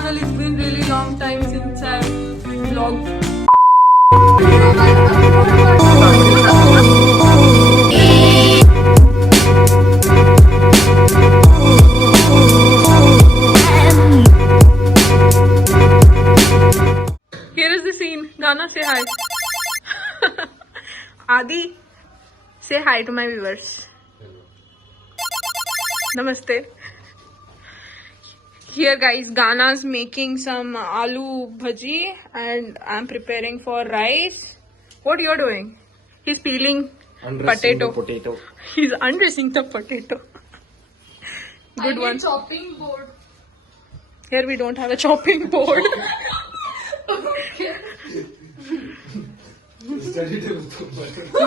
channel. It's been really long time since I've vlogged. Here is the scene. Gana, say hi. Adi, say hi to my viewers. Namaste. Here guys, Gana's making some aloo bhaji and I'm preparing for rice. What you're doing? He's peeling potato. He's undressing the potato. Good one. Chopping board. Here we don't have a chopping board.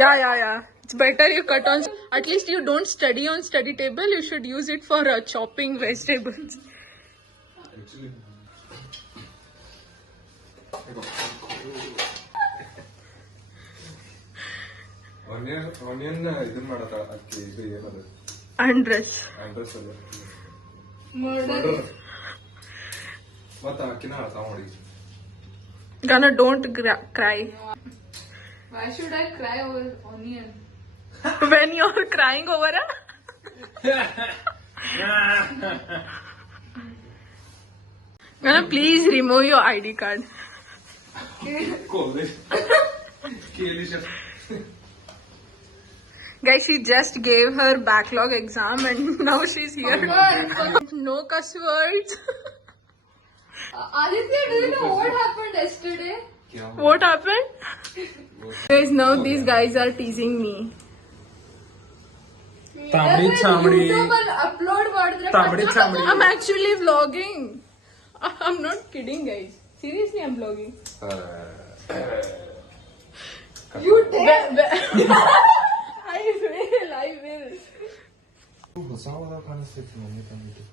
Yeah. It's better you cut on. At least you don't study on study table. You should use it for chopping vegetables. Actually, onion ಇದನ್ನ ಮಾಡತ ಅದಕ್ಕೆ ಇದು ಏನದು Undress. Address ಅಲ್ಲ Murder. ಮತ್ತೆ ಅಕ್ಕಿನ ಅರ್ಥ ಮಾಡಿ Gana, don't cry. Why should I cry over onion? When you're crying over a... Gana, please remove your ID card. Guys, she just gave her backlog exam and now she's here. No cuss words. Aditya, do you know what happened yesterday? What happened? Guys, now these guys are teasing me. YouTube ಅಲ್ಲಿ upload ಮಾಡಿದ್ರೆ I'm actually vlogging. I'm not kidding, guys. Seriously, I'm vlogging. You did. I will. ಹೊಸವಾದ ಕಾಣಿಸ್ತಿತ್ತು mummy ತಂದಿಟ್ಟು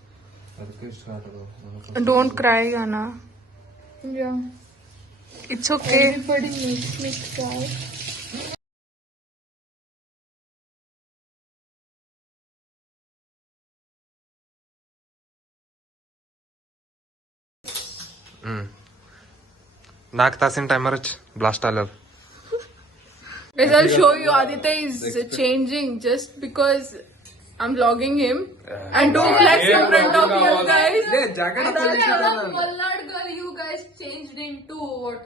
ಅದಕ್ಕೆ ಇಷ್ಟ ಆಟಗಳು Don't cry, Anna. Yeah. It's okay. Everybody makes me cry. ನಾಲ್ಕು ತಾಸಿನ timer blast ಆಗಲ್ಲ Guys, I'll show you. Aditya is changing just because I'm vlogging him and don't flex in front of you guys. Malnad girl, you guys changed into what?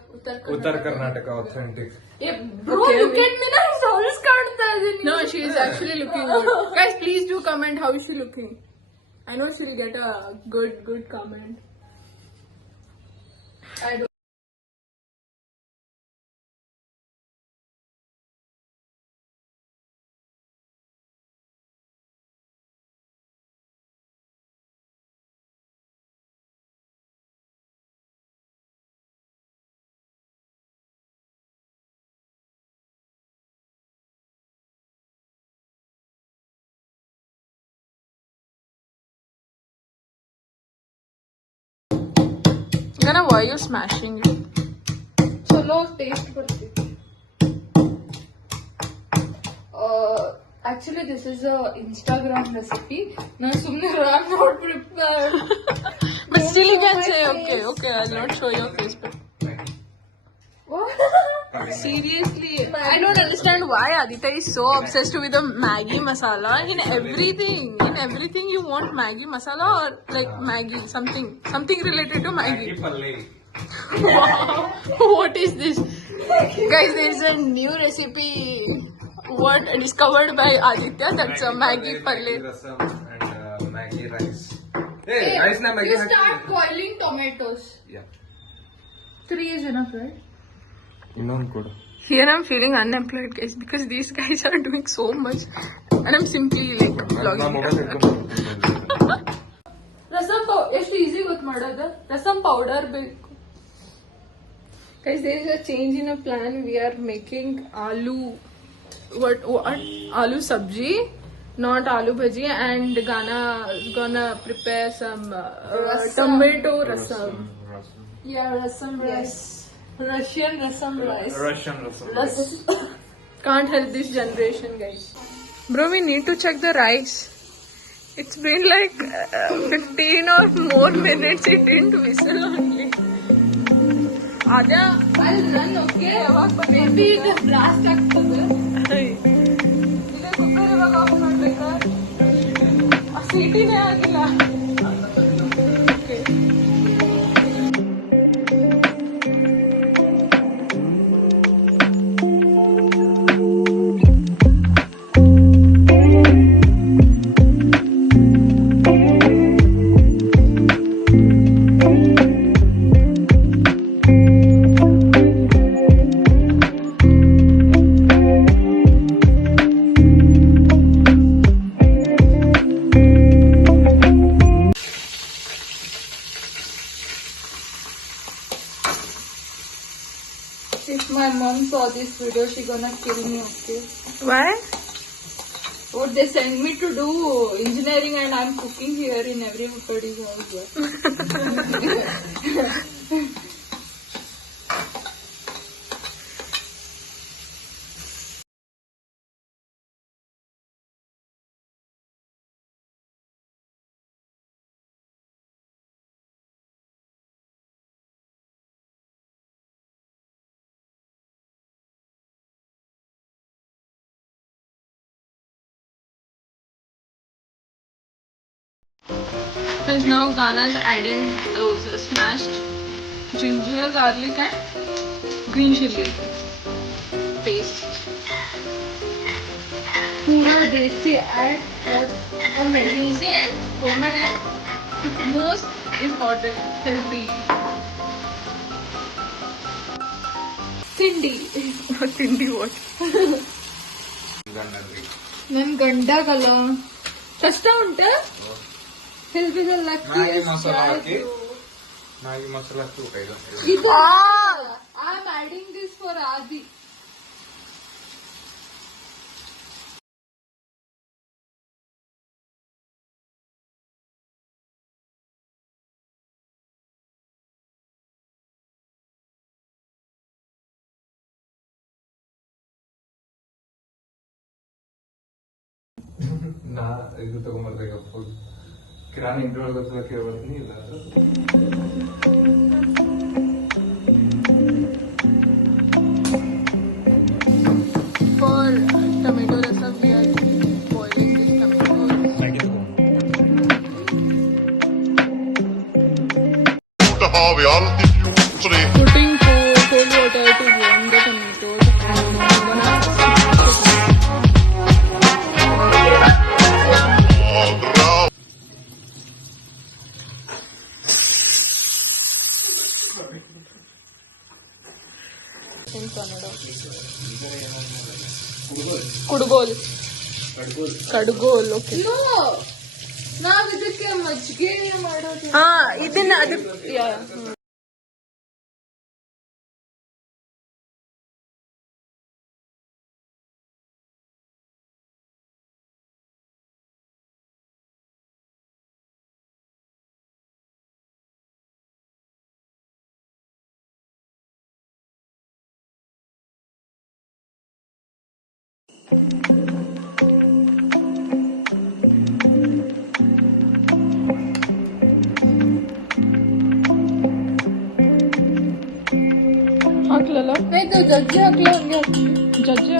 ಉತ್ತರ Karnataka authentic. Yeah, bro, look at me now. He's always ಕಾಣ್ತಾ ಇದೀನಿ. No, she is actually looking good. Guys, please do comment how is she looking. I know she'll get a good comment. I don't. Gana, why are you smashing it? ಚಲೋ taste ಬರ್ತಿದೆ. Actually, this is a Instagram recipe. ನಾನು ಸುಮ್ಮನೆ I'm not prepared. But still you can say okay, I'll not show your face. But What? seriously, I don't understand why Aditya is so obsessed with the Maggi masala. In everything you want Maggi masala or like Maggi, something related to Maggi. Wow, what is this? Guys, there is a new recipe discovered by Aditya. That's a Maggi palle. Rasam and Maggi rice. Hey, rice na Maggi you start boiling tomatoes. Yeah. 3 is enough, right? ಇನ್ನೊಂದು ಕೊಡು. Here I'm feeling unemployed, guys, because these guys are doing so much and I'm simply like vlogging. Rasam ಎಷ್ಟು easy ಗೊತ್ತು ಮಾಡೋದು. Rasam powder ಬೇಕು. Guys, there is a change in a plan. We are making aloo sabji, not aloo bhaji, and gonna prepare some tomato rasam. Yeah, rasam rice. Russian rasam rice. Russian rasam. Can't help this generation, guys. Bro, we need to check the rice. It's been like 15 or more minutes. It didn't whistle only. Aja, I'll run, okay? Maybe it blast ಆಗ್ತದೆ. ಇದೆ cooker ಇವಾಗ of ಮಾಡ್ಬೇಕಾ? ಆ ಸೀಟಿನೇ ಆಗಿಲ್ಲ. Okay. If my mom saw this video, she gonna kill me, okay? Why? What they send me to do engineering and I'm cooking here in everybody's house. Because now Ghana's adding those smashed ginger, garlic and green chili paste. Pura desi and desi and homemade. Most important, healthy. ತಿಂಡಿ Tindi what? ನನ್ ಗಂಡಗಲ್ಲ ಕಷ್ಟ ಉಂಟಾ health is Maggi masala ಹಾಕಿ Maggi masala ಹಾಕಿ ಇದು I am adding this for Aadi ನಾ ಇದು ತಗೊಂಬರ್ಬೇಕು ಫುಲ್ ಕಿರಾಣಿ ಇಂಟ್ರೊಳಗೆ ಗೊತ್ತಿಲ್ಲ ಕೇಳ್ಬರ್ತೀನಿ ಇಲ್ಲ For tomato rasam, we are boiling this tomato. har vi alltid gjort, så det Putting cold water to warm the tomatoes and I'm gonna var bra. in Kannada. Kudugol. Kadugol, okay. No ನಾವ್ ಇದಕ್ಕೆ ಮಜ್ಜಿಗೆ ಮಾಡೋದು ಹಾ ಇದನ್ನ ಅದು ಹಾಕ್ಲಲ್ಲ ಆಯ್ತು ಜಜ್ಜಿ ಹಾಕ್ಲ ಹಂಗೆ ಹಾಕ್ಲಿ ಜಜ್ಜಿ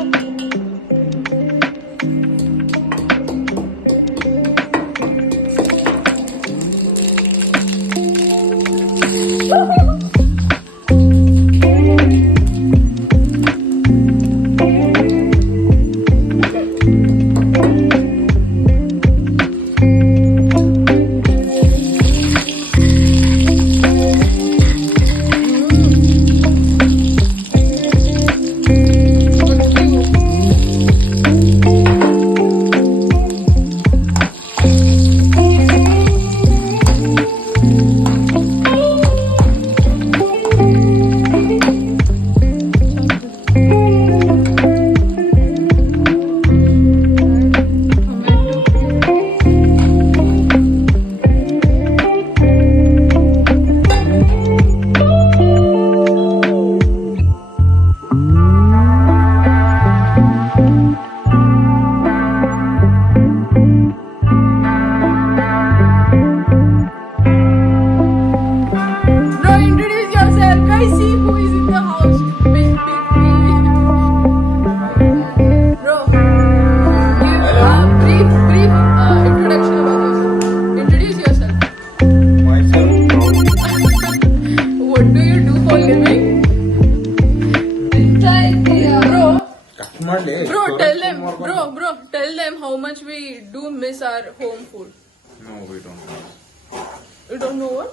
don't know what?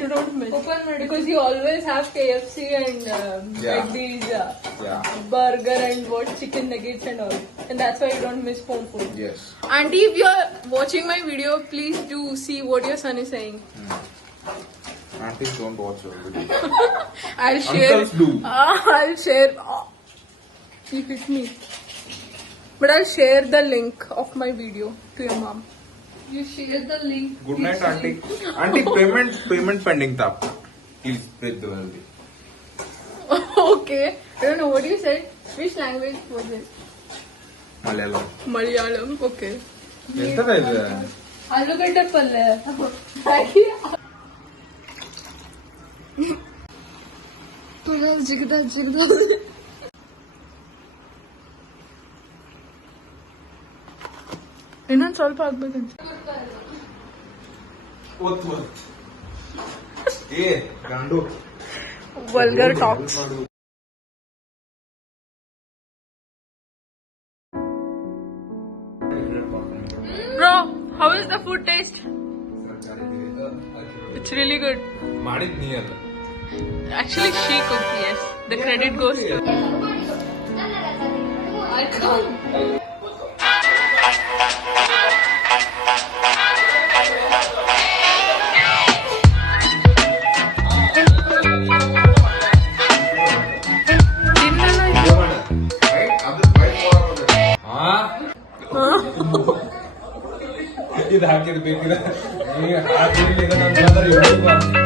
You don't miss. Open my Because you always have KFC and Yeah. like these Yeah. burger and what chicken nuggets and all. And that's why you don't miss home food. Yes. Auntie, if you're watching my video, please do see what your son is saying. Aunties don't watch your video. I'll share. Uncles do. I'll share. You hit me. But I'll share the link of my video to your mom. You share the link. Good night, auntie. Auntie, payment pending tha. Please pay the bill. Okay. I don't know what you said. Which language was it? Malayalam. Malayalam. Okay. ಎಂತದ ಇದು? ಆಲೂಗಡ್ಡೆ ಪಲ್ಯ. ಇನ್ನೊಂದು ಸ್ವಲ್ಪ ಆಗ್ಬೇಕಂತ. ಒತ್ತು. ಏ ಗಂಡು. Vulgar talks. Bro, how is the food taste? It's really good. ಮಾಡಿದ್ ನೀ ಅಲ್ಲ. Actually, she cooked, yes. The credit goes to... I can't. ಇದು ಹಾಕಿದ್ ಬೇಕಿದೆ. ನೀ ಹಾಕಿರ್ಲಿಲ್ಲ ಇದನ್ನ ಅಂತಂದ್ರೆ